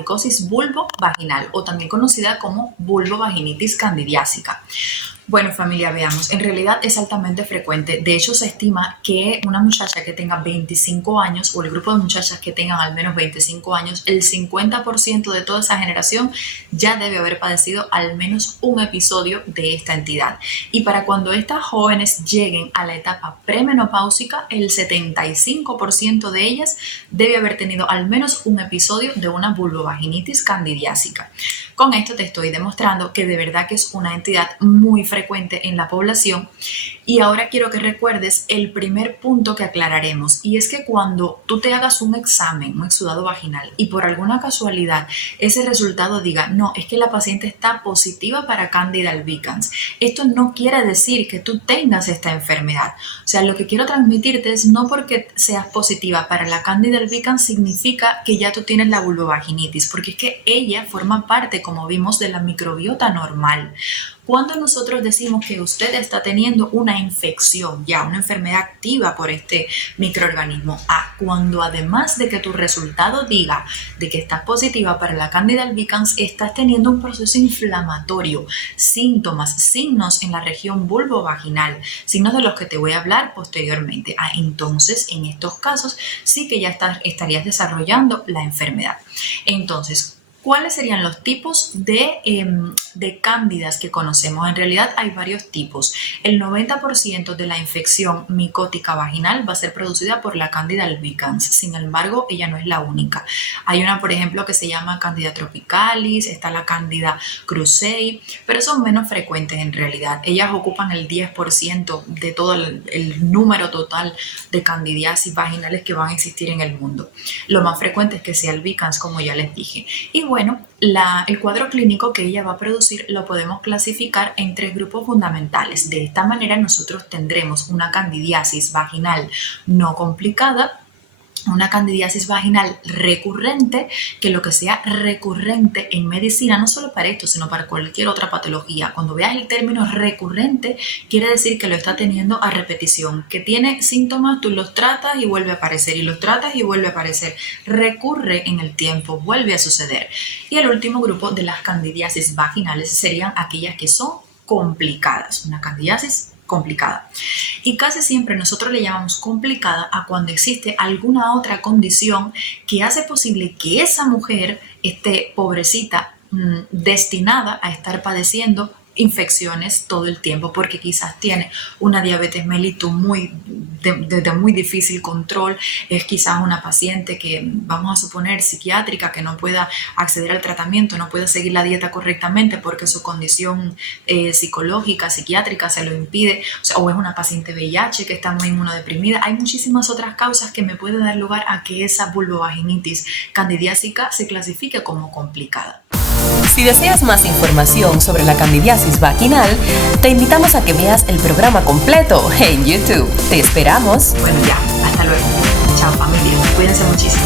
waricosis vulvovaginal o también conocida como vulvovaginitis candidiásica. Bueno, familia, veamos. En realidad es altamente frecuente. De hecho, se estima que una muchacha que tenga 25 años o el grupo de muchachas que tengan al menos 25 años, el 50% de toda esa generación ya debe haber padecido al menos un episodio de esta entidad. Y para cuando estas jóvenes lleguen a la etapa premenopáusica, el 75% de ellas debe haber tenido al menos un episodio de una vulvovaginitis candidiásica. Con esto te estoy demostrando que de verdad que es una entidad muy frecuente en la población. Y ahora quiero que recuerdes el primer punto que aclararemos, y es que cuando tú te hagas un examen, un exudado vaginal, y por alguna casualidad ese resultado diga, no, es que la paciente está positiva para Candida albicans, esto no quiere decir que tú tengas esta enfermedad. O sea, lo que quiero transmitirte es no porque seas positiva para la Candida albicans significa que ya tú tienes la vulvovaginitis, porque es que ella forma parte, como vimos, de la microbiota normal. Cuando nosotros decimos que usted está teniendo una infección, ya una enfermedad activa por este microorganismo, cuando además de que tu resultado diga de que estás positiva para la Candida albicans, estás teniendo un proceso inflamatorio, síntomas, signos en la región vulvovaginal, signos de los que te voy a hablar posteriormente. Entonces, en estos casos sí que ya estarías desarrollando la enfermedad. Entonces, ¿cuáles serían los tipos de cándidas que conocemos? En realidad hay varios tipos. El 90% de la infección micótica vaginal va a ser producida por la Candida albicans. Sin embargo, ella no es la única. Hay una, por ejemplo, que se llama Candida tropicalis, está la Candida krusei, pero son menos frecuentes en realidad. Ellas ocupan el 10% de todo el número total de candidiasis vaginales que van a existir en el mundo. Lo más frecuente es que sea albicans, como ya les dije. Y bueno, el cuadro clínico que ella va a producir lo podemos clasificar en 3 grupos fundamentales. De esta manera nosotros tendremos una candidiasis vaginal no complicada, una candidiasis vaginal recurrente, que lo que sea recurrente en medicina, no solo para esto, sino para cualquier otra patología. Cuando veas el término recurrente, quiere decir que lo está teniendo a repetición, que tiene síntomas, tú los tratas y vuelve a aparecer, y los tratas y vuelve a aparecer. Recurre en el tiempo, vuelve a suceder. Y el último grupo de las candidiasis vaginales serían aquellas que son complicadas. Una candidiasis complicada. Y casi siempre nosotros le llamamos complicada a cuando existe alguna otra condición que hace posible que esa mujer esté pobrecita, destinada a estar padeciendo infecciones todo el tiempo, porque quizás tiene una diabetes mellitus de muy difícil control, es quizás una paciente que, vamos a suponer, psiquiátrica, que no pueda acceder al tratamiento, no pueda seguir la dieta correctamente porque su condición psicológica, psiquiátrica se lo impide, o es una paciente VIH que está muy inmunodeprimida. Hay muchísimas otras causas que me pueden dar lugar a que esa vulvovaginitis candidiásica se clasifique como complicada. Si deseas más información sobre la candidiasis vaginal, te invitamos a que veas el programa completo en YouTube. Te esperamos. Bueno, ya, hasta luego. Chao, familia. Cuídense muchísimo.